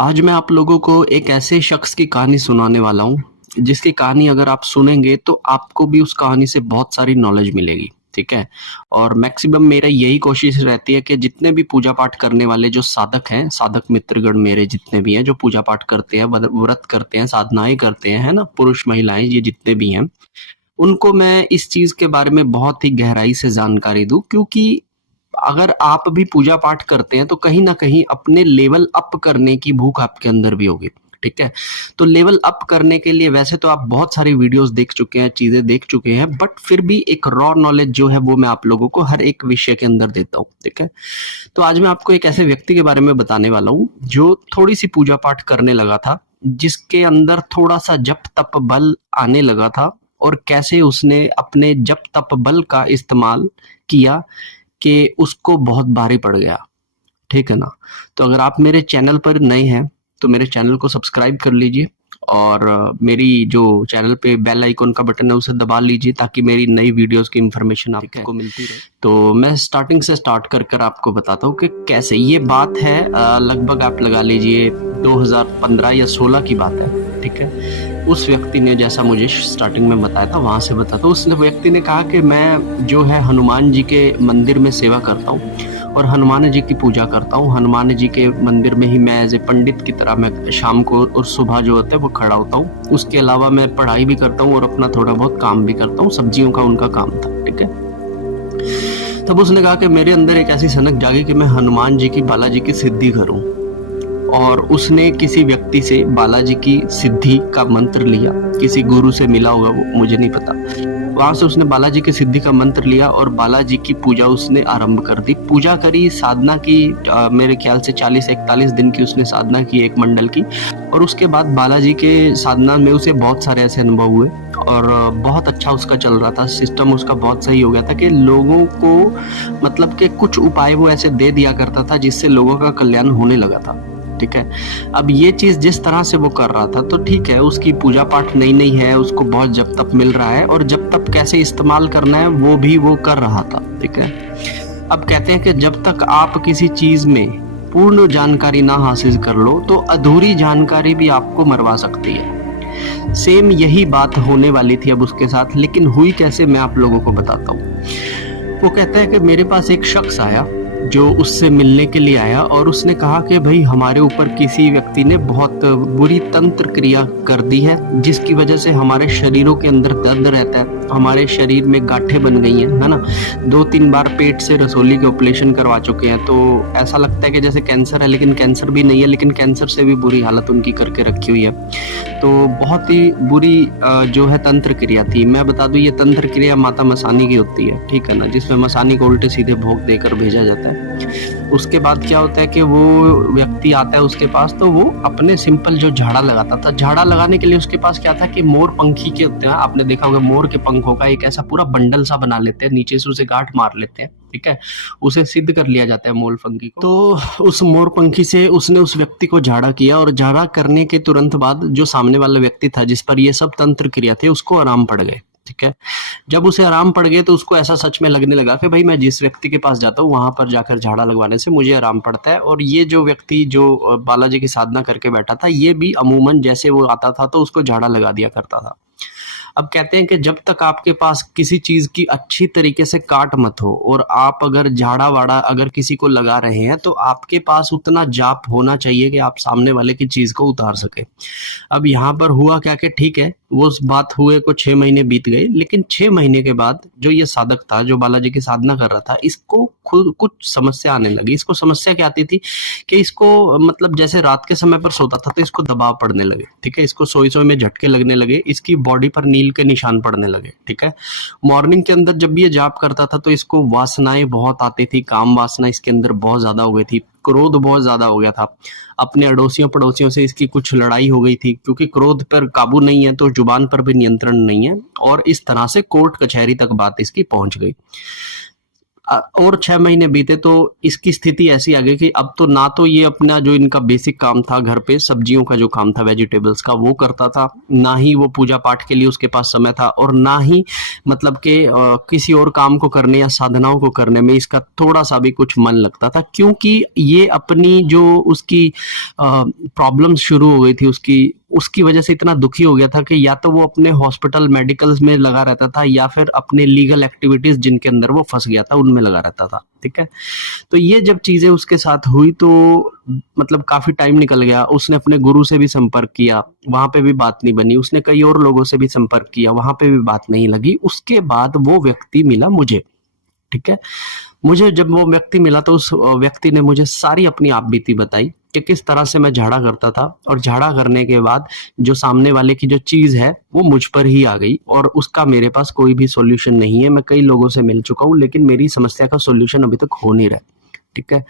आज मैं आप लोगों को एक ऐसे शख्स की कहानी सुनाने वाला हूँ, जिसकी कहानी अगर आप सुनेंगे तो आपको भी उस कहानी से बहुत सारी नॉलेज मिलेगी, ठीक है? और मैक्सिमम मेरा यही कोशिश रहती है कि जितने भी पूजा पाठ करने वाले जो साधक हैं, साधक मित्रगण मेरे जितने भी हैं, जो पूजा पाठ करते हैं, व्रत करते हैं, साधनाएँ करते हैं, है ना? पुरुष, महिलाएँ ये जितने भी हैं, उनको मैं इस चीज़ के बारे में बहुत ही गहराई से जानकारी दूँ क्योंकि अगर आप भी पूजा पाठ करते हैं तो कहीं न कहीं अपने लेवल अप करने की भूख आपके अंदर भी होगी, ठीक है? तो लेवल अप करने के लिए वैसे तो आप बहुत सारी वीडियोज़ देख चुके हैं, चीज़ें देख चुके हैं, बट फिर भी एक रॉ नॉलेज जो है वो मैं आप लोगों को हर एक विषय के अंदर देता हूँ, ठीक है? तो आज मैं आपको एक ऐसे व्यक्ति के बारे में बताने वाला हूँ, जो थोड़ी-सी पूजा पाठ करने लगा था, जिसके अंदर थोड़ा-सा जप तप बल आने लगा था और कैसे उसने अपने जप तप बल का इस्तेमाल किया कि उसको बहुत भारी पड़ गया, ठीक है ना? तो अगर आप मेरे चैनल पर नए हैं, तो मेरे चैनल को सब्सक्राइब कर लीजिए और मेरी जो चैनल पे बेल आइकन का बटन है उसे दबा लीजिए ताकि मेरी नई वीडियोस की इन्फॉर्मेशन आपको मिलती रहे। तो मैं स्टार्टिंग से स्टार्ट कर कर आपको बताता हूँ कि कैसे ये बात है। लगभग आप लगा लीजिए 2015 या 16 की बात है, ठीक है? उस व्यक्ति ने जैसा मुझे स्टार्टिंग में बताया था वहाँ से बताता हूँ। उस व्यक्ति ने कहा कि मैं जो है हनुमान जी के मंदिर में सेवा करता हूँ और हनुमान जी की पूजा करता हूँ। हनुमान जी के मंदिर में ही मैं एज़ ए पंडित की तरह मैं शाम को और सुबह जो होता है वो खड़ा होता हूँ। उसके अलावा मैं पढ़ाई भी करता हूँ और अपना थोड़ा बहुत काम भी करता हूँ। सब्जियों का उनका काम था, ठीक है? तब उसने कहा कि मेरे अंदर एक ऐसी सनक जागी कि मैं हनुमान जी की, बालाजी की सिद्धि करूँ। और उसने किसी व्यक्ति से बालाजी की सिद्धि का मंत्र लिया, किसी गुरु से मिला होगा वो मुझे नहीं पता। वहाँ से उसने बालाजी की सिद्धि का मंत्र लिया और बालाजी की पूजा उसने आरंभ कर दी। पूजा करी, साधना की, मेरे ख्याल से 40-41 दिन की उसने साधना की एक मंडल की और उसके बाद बालाजी के साधना में उसे बहुत सारे ऐसे अनुभव हुए और बहुत अच्छा उसका चल रहा था। सिस्टम उसका बहुत सही हो गया था कि लोगों को मतलब कि कुछ उपाय वो ऐसे दे दिया करता था जिससे लोगों का कल्याण होने लगा था, ठीक है? अब ये चीज़ जिस तरह से वो कर रहा था तो ठीक है, उसकी पूजा पाठ नई-नई है, उसको बहुत जप तप मिल रहा है और जप तप कैसे इस्तेमाल करना है वो भी वो कर रहा था, ठीक है? अब कहते हैं कि जब तक आप किसी चीज़ में पूर्ण जानकारी ना हासिल कर लो तो अधूरी जानकारी भी आपको मरवा सकती है। सेम यही बात होने वाली थी अब उसके साथ, लेकिन हुई कैसे मैं आप लोगों को बताता हूँ। वो कहता है कि मेरे पास एक शख्स आया जो उससे मिलने के लिए आया और उसने कहा कि भाई हमारे ऊपर किसी व्यक्ति ने बहुत बुरी तंत्र क्रिया कर दी है जिसकी वजह से हमारे शरीरों के अंदर दर्द रहता है, हमारे शरीर में गांठें बन गई हैं, है ना? 2-3 बार पेट से रसोली के ऑपरेशन करवा चुके हैं तो ऐसा लगता है कि जैसे कैंसर है, लेकिन कैंसर भी नहीं है, लेकिन कैंसर से भी बुरी हालत उनकी करके रखी हुई है। तो बहुत ही बुरी जो है तंत्र क्रिया थी। मैं बता दूं ये तंत्र क्रिया माता मसानी की होती है, ठीक है ना? जिसमें मसानी को उल्टे सीधे भोग देकर भेजा जाता है। उसके बाद क्या होता है कि वो व्यक्ति आता है उसके पास तो वो अपने सिंपल जो झाड़ा लगाता था, झाड़ा लगाने के लिए उसके पास क्या था कि मोर पंखी के होते हैं, आपने देखा होगा मोर के पंखों का एक ऐसा पूरा बंडल सा बना लेते हैं, नीचे से उसे गांठ मार लेते हैं, ठीक है? उसे सिद्ध कर लिया जाता है मोर पंखी को। तो उस मोर पंखी से उसने उस व्यक्ति को झाड़ा किया और झाड़ा करने के तुरंत बाद जो सामने वाला व्यक्ति था जिस पर ये सब तंत्र क्रिया थे उसको आराम पड़ गए, ठीक है? जब उसे आराम पड़ गए तो उसको ऐसा सच में लगने लगा कि भाई मैं जिस व्यक्ति के पास जाता हूँ वहां पर जाकर झाड़ा लगवाने से मुझे आराम पड़ता है और ये जो व्यक्ति जो बालाजी की साधना करके बैठा था ये भी अमूमन जैसे वो आता था तो उसको झाड़ा लगा दिया करता था। अब कहते हैं कि जब तक आपके पास किसी चीज की अच्छी तरीके से काट मत हो और आप अगर झाड़ा वाड़ा अगर किसी को लगा रहे हैं तो आपके पास उतना जाप होना चाहिए कि आप सामने वाले की चीज को उतार सके। अब यहाँ पर हुआ क्या कि ठीक है वो उस बात हुए को 6 महीने बीत गए, लेकिन 6 महीने के बाद जो ये साधक था जो बालाजी की साधना कर रहा था इसको खुद कुछ समस्या आने लगी। इसको समस्या क्या आती थी कि इसको मतलब जैसे रात के समय पर सोता था तो इसको दबाव पड़ने लगे, ठीक है? इसको सोई सोई में झटके लगने लगे, इसकी बॉडी पर नील के निशान पड़ने लगे, ठीक है? मॉर्निंग के अंदर जब भी ये जाप करता था तो इसको वासनाएं बहुत आती थी, काम वासना इसके अंदर बहुत ज्यादा हो गई थी, क्रोध बहुत ज्यादा हो गया था। अपने अड़ोसियों पड़ोसियों से इसकी कुछ लड़ाई हो गई थी क्योंकि क्रोध पर काबू नहीं है तो जुबान पर भी नियंत्रण नहीं है और इस तरह से कोर्ट कचहरी तक बात इसकी पहुंच गई। और 6 महीने बीते तो इसकी स्थिति ऐसी आ गई कि अब तो ना तो ये अपना जो इनका बेसिक काम था घर पे सब्जियों का जो काम था वेजिटेबल्स का वो करता था, ना ही वो पूजा पाठ के लिए उसके पास समय था, और ना ही मतलब कि किसी और काम को करने या साधनाओं को करने में इसका थोड़ा सा भी कुछ मन लगता था, क्योंकि ये अपनी जो उसकी प्रॉब्लम शुरू हो गई थी उसकी वजह से इतना दुखी हो गया था कि या तो वो अपने हॉस्पिटल मेडिकल्स में लगा रहता था या फिर अपने लीगल एक्टिविटीज जिनके अंदर वो फंस गया था उनमें लगा रहता था। ठीक है, तो ये जब चीजें उसके साथ हुई तो मतलब काफी टाइम निकल गया। उसने अपने गुरु से भी संपर्क किया, वहां पे भी बात नहीं बनी। उसने कई और लोगों से भी संपर्क किया, वहां पे भी बात नहीं लगी। उसके बाद वो व्यक्ति मिला मुझे। ठीक है, मुझे जब वो व्यक्ति मिला तो उस व्यक्ति ने मुझे सारी अपनी आप बीती बताई कि किस तरह से मैं झाड़ा करता था, और झाड़ा करने के बाद जो सामने वाले की जो चीज है वो मुझ पर ही आ गई, और उसका मेरे पास कोई भी सॉल्यूशन नहीं है। मैं कई लोगों से मिल चुका हूँ लेकिन मेरी समस्या का सॉल्यूशन अभी तक हो नहीं रहा। ठीक है,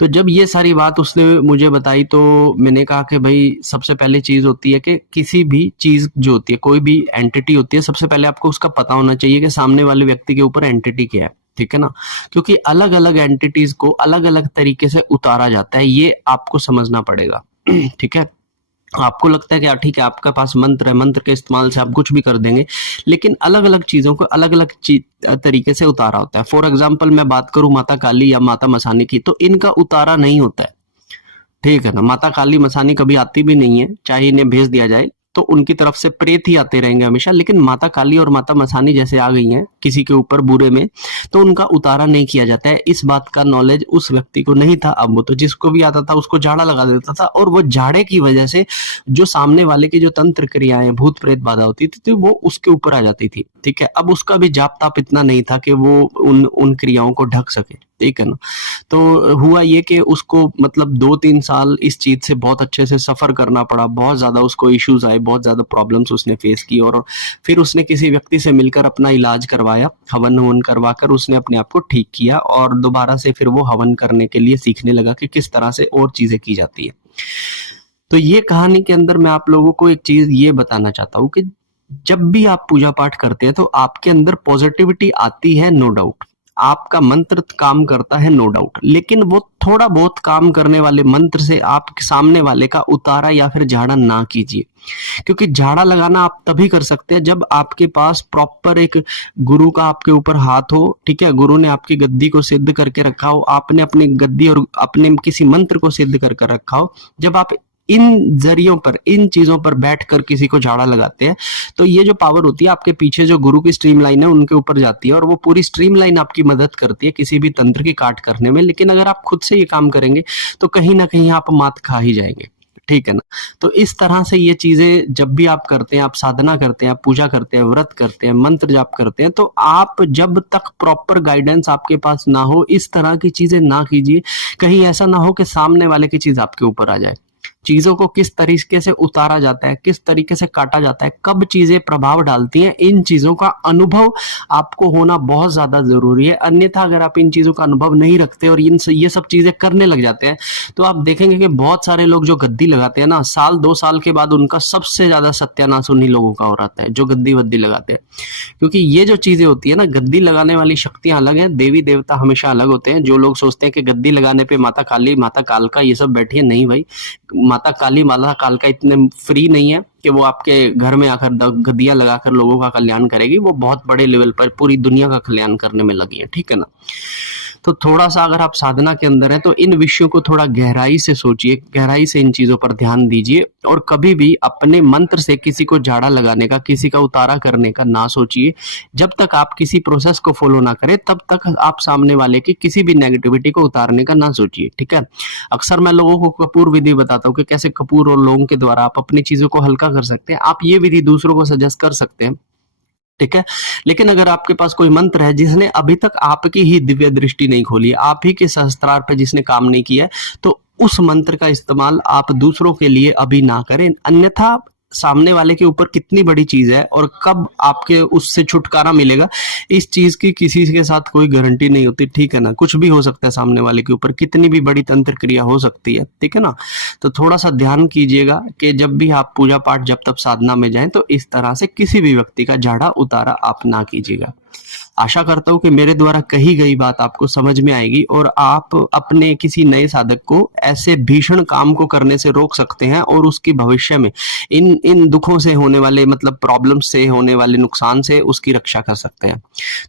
तो जब ये सारी बात उसने मुझे बताई तो मैंने कहा कि भाई सबसे पहले चीज होती है कि किसी भी चीज जो होती है, कोई भी एंटिटी होती है, सबसे पहले आपको उसका पता होना चाहिए कि सामने वाले व्यक्ति के ऊपर एंटिटी क्या है। ठीक है ना, क्योंकि अलग अलग एंटिटीज को अलग अलग तरीके से उतारा जाता है, ये आपको समझना पड़ेगा। ठीक है, आपको लगता है कि ठीक है आपके पास मंत्र है, मंत्र के इस्तेमाल से आप कुछ भी कर देंगे, लेकिन अलग अलग चीजों को अलग अलग तरीके से उतारा होता है। फॉर एग्जाम्पल मैं बात करूं माता काली या माता मसानी की, तो इनका उतारा नहीं होता है। ठीक है ना, माता काली मसानी कभी आती भी नहीं है, चाहे इन्हें भेज दिया जाए तो उनकी तरफ से प्रेत ही आते रहेंगे हमेशा। लेकिन माता काली और माता मसानी जैसे आ गई हैं किसी के ऊपर बुरे में, तो उनका उतारा नहीं किया जाता है। इस बात का नॉलेज उस व्यक्ति को नहीं था। अब वो तो जिसको भी आता था उसको झाड़ा लगा देता था, और वो झाड़े की वजह से जो सामने वाले की जो तंत्र क्रियाएं भूत प्रेत बाधा होती थी तो वो उसके ऊपर आ जाती थी। ठीक है, अब उसका भी जाप ताप इतना नहीं था कि वो उन क्रियाओं को ढक सके। ठीक है ना, तो हुआ ये कि उसको मतलब 2-3 साल इस चीज से बहुत अच्छे से सफर करना पड़ा। बहुत ज्यादा उसको इश्यूज आए, बहुत ज्यादा प्रॉब्लम्स उसने फेस की, और फिर उसने किसी व्यक्ति से मिलकर अपना इलाज करवाया, हवन हवन करवाकर उसने अपने आप को ठीक किया, और दोबारा से फिर वो हवन करने के लिए सीखने लगा कि किस तरह से और चीजें की जाती है। तो ये कहानी के अंदर मैं आप लोगों को एक चीज ये बताना चाहता हूँ कि जब भी आप पूजा पाठ करते हैं तो आपके अंदर पॉजिटिविटी आती है, नो डाउट। आपका मंत्र काम करता है, नो डाउट, लेकिन वो थोड़ा बहुत काम करने वाले मंत्र से आप सामने वाले का उतारा या फिर झाड़ा ना कीजिए। क्योंकि झाड़ा लगाना आप तभी कर सकते हैं जब आपके पास प्रॉपर एक गुरु का आपके ऊपर हाथ हो। ठीक है, गुरु ने आपकी गद्दी को सिद्ध करके रखा हो, आपने अपनी गद्दी और अपने किसी मंत्र को सिद्ध करके रखा हो। जब आप इन जरियों पर, इन चीजों पर बैठकर किसी को झाड़ा लगाते हैं तो ये जो पावर होती है आपके पीछे जो गुरु की स्ट्रीम लाइन है उनके ऊपर जाती है, और वो पूरी स्ट्रीम लाइन आपकी मदद करती है किसी भी तंत्र की काट करने में। लेकिन अगर आप खुद से ये काम करेंगे तो कहीं ना कहीं आप मात खा ही जाएंगे। ठीक है ना, तो इस तरह से ये चीजें जब भी आप करते हैं, आप साधना करते हैं, आप पूजा करते हैं, व्रत करते हैं, मंत्र जाप करते हैं, तो आप जब तक प्रॉपर गाइडेंस आपके पास ना हो इस तरह की चीजें ना कीजिए। कहीं ऐसा ना हो कि सामने वाले की चीज आपके ऊपर आ जाए। चीजों को किस तरीके से उतारा जाता है, किस तरीके से काटा जाता है, कब चीजें प्रभाव डालती हैं, इन चीजों का अनुभव आपको होना बहुत ज्यादा जरूरी है। अन्यथा अगर आप इन चीजों का अनुभव नहीं रखते और ये सब चीजें करने लग जाते हैं तो आप देखेंगे कि बहुत सारे लोग जो गद्दी लगाते हैं ना, 1-2 साल के बाद उनका सबसे ज्यादा सत्यानाश उन्हीं लोगों का हो रहा है जो गद्दी वद्दी लगाते हैं। क्योंकि ये जो चीजें होती है ना, गद्दी लगाने वाली शक्तियां अलग हैं, देवी देवता हमेशा अलग होते हैं। जो लोग सोचते हैं कि गद्दी लगाने पे माता काली, माता कालका ये सब बैठी है, नहीं भाई, माता काली, माता कालका इतने फ्री नहीं है कि वो आपके घर में आकर गद्दियां लगाकर लोगों का कल्याण करेगी। वो बहुत बड़े लेवल पर पूरी दुनिया का कल्याण करने में लगी है। ठीक है ना, तो थोड़ा सा अगर आप साधना के अंदर है तो इन विषयों को थोड़ा गहराई से सोचिए, गहराई से इन चीजों पर ध्यान दीजिए, और कभी भी अपने मंत्र से किसी को झाड़ा लगाने का, किसी का उतारा करने का ना सोचिए। जब तक आप किसी प्रोसेस को फॉलो ना करें तब तक आप सामने वाले की किसी भी नेगेटिविटी को उतारने का ना सोचिए। ठीक है, अक्सर मैं लोगों को कपूर विधि बताता हूँ कि कैसे कपूर और लौंग के द्वारा आप अपनी चीजों को हल्का कर सकते हैं। आप ये विधि दूसरों को सजेस्ट कर सकते हैं। ठीक है, लेकिन अगर आपके पास कोई मंत्र है जिसने अभी तक आपकी ही दिव्य दृष्टि नहीं खोली, आप ही के सहस्त्रार पे जिसने काम नहीं किया, तो उस मंत्र का इस्तेमाल आप दूसरों के लिए अभी ना करें। अन्यथा सामने वाले के ऊपर कितनी बड़ी चीज है और कब आपके उससे छुटकारा मिलेगा, इस चीज की किसी के साथ कोई गारंटी नहीं होती। ठीक है ना, कुछ भी हो सकता है, सामने वाले के ऊपर कितनी भी बड़ी तंत्र क्रिया हो सकती है। ठीक है ना, तो थोड़ा सा ध्यान कीजिएगा कि जब भी आप पूजा पाठ जब तब साधना में जाएं तो इस तरह से किसी भी व्यक्ति का झाड़ा उतारा आप ना कीजिएगा। आशा करता हूँ कि मेरे द्वारा कही गई बात आपको समझ में आएगी और आप अपने किसी नए साधक को ऐसे भीषण काम को करने से रोक सकते हैं और उसकी भविष्य में इन इन दुखों से होने वाले मतलब प्रॉब्लम से होने वाले नुकसान से उसकी रक्षा कर सकते हैं।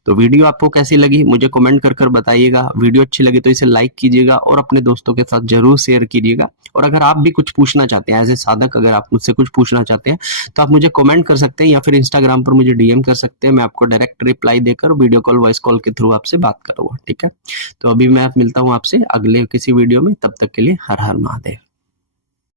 तो वीडियो आपको कैसी लगी मुझे कमेंट कर बताइएगा। वीडियो अच्छी लगी तो इसे लाइक कीजिएगा और अपने दोस्तों के साथ जरूर शेयर कीजिएगा। और अगर आप भी कुछ पूछना चाहते हैं एज ए साधक, अगर आप मुझसे कुछ पूछना चाहते हैं तो आप मुझे कमेंट कर सकते हैं या फिर इंस्टाग्राम पर मुझे डीएम कर सकते हैं। मैं आपको डायरेक्ट रिप्लाई देकर वीडियो कॉल वॉइस कॉल के थ्रू आपसे बात करूंगा। ठीक है, तो अभी मैं मिलता हूँ आपसे अगले किसी वीडियो में। तब तक के लिए हर हर महादेव।